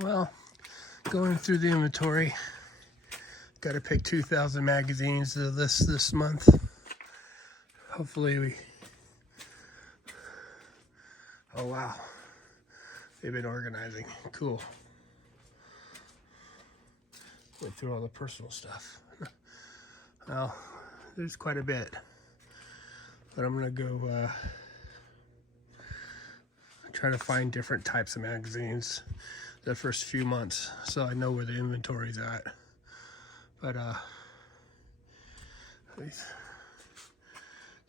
Well, going through the inventory, got to pick 2,000 magazines of this month. Hopefully we... Oh wow, they've been organizing. Cool. Went through all the personal stuff. Well, there's quite a bit, but I'm gonna go try to find different types of magazines the first few months, so I know where the inventory's at. But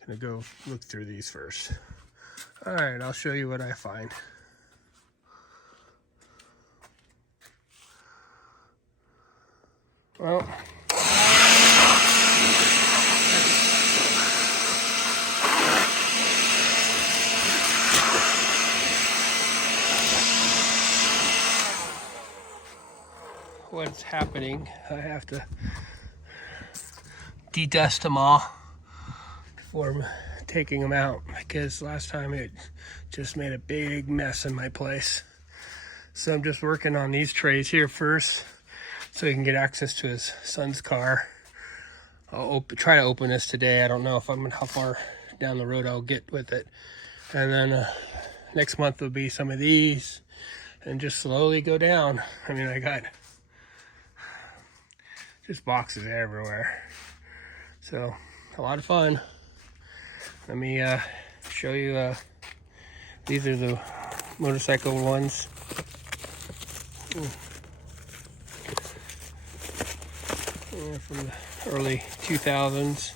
gonna go look through these first. All right, I'll show you what I find. Well, what's happening, I have to de-dust them all before taking them out, because last time it just made a big mess in my place. So I'm just working on these trays here first so he can get access to his son's car. I'll try to open this today. I don't know how far down the road I'll get with it. And then next month will be some of these, and just slowly go down. I mean, I got just boxes everywhere. So, a lot of fun. Let me show you, these are the motorcycle ones. Yeah, from the early 2000s.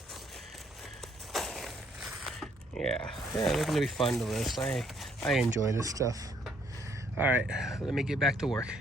Yeah, they're gonna be fun to list. I enjoy this stuff. All right, let me get back to work.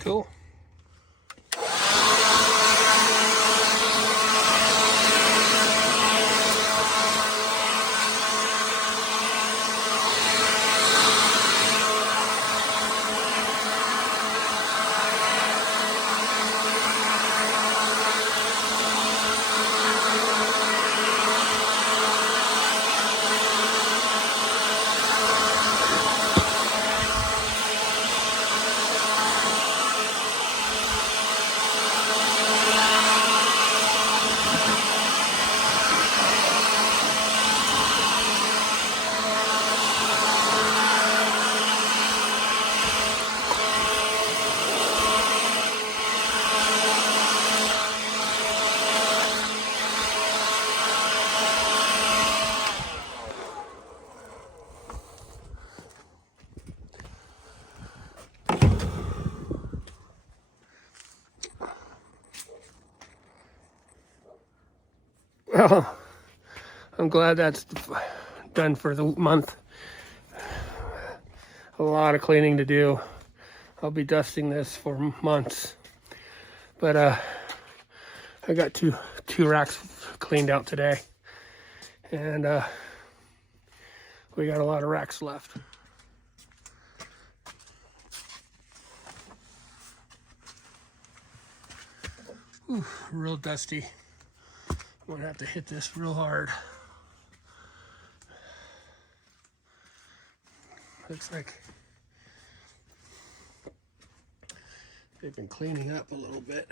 Cool. Well, I'm glad that's done for the month. A lot of cleaning to do. I'll be dusting this for months. But I got two racks cleaned out today. And we got a lot of racks left. Ooh, real dusty. I'm gonna have to hit this real hard. Looks like they've been cleaning up a little bit.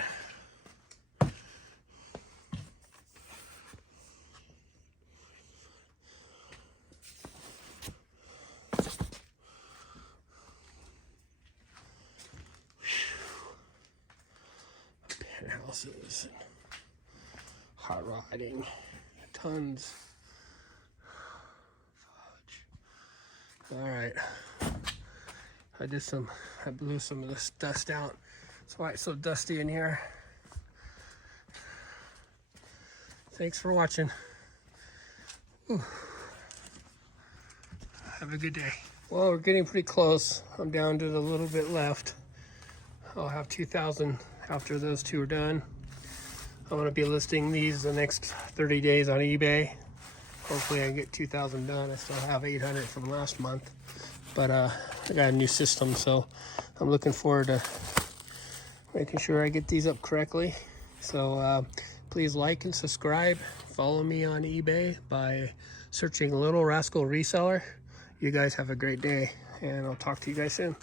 Penthouses and hot rodding, tons. Fudge. All right, I blew some of this dust out. That's why it's so dusty in here. Thanks for watching. Ooh. Have a good day. Well, we're getting pretty close. I'm down to the little bit left. I'll have 2,000 after those two are done. I'm going to be listing these the next 30 days on eBay. Hopefully I can get 2,000 done. I still have 800 from last month, but I got a new system, so I'm looking forward to making sure I get these up correctly. So please like and subscribe. Follow me on eBay by searching Little Rascal Reseller. You guys have a great day, and I'll talk to you guys soon.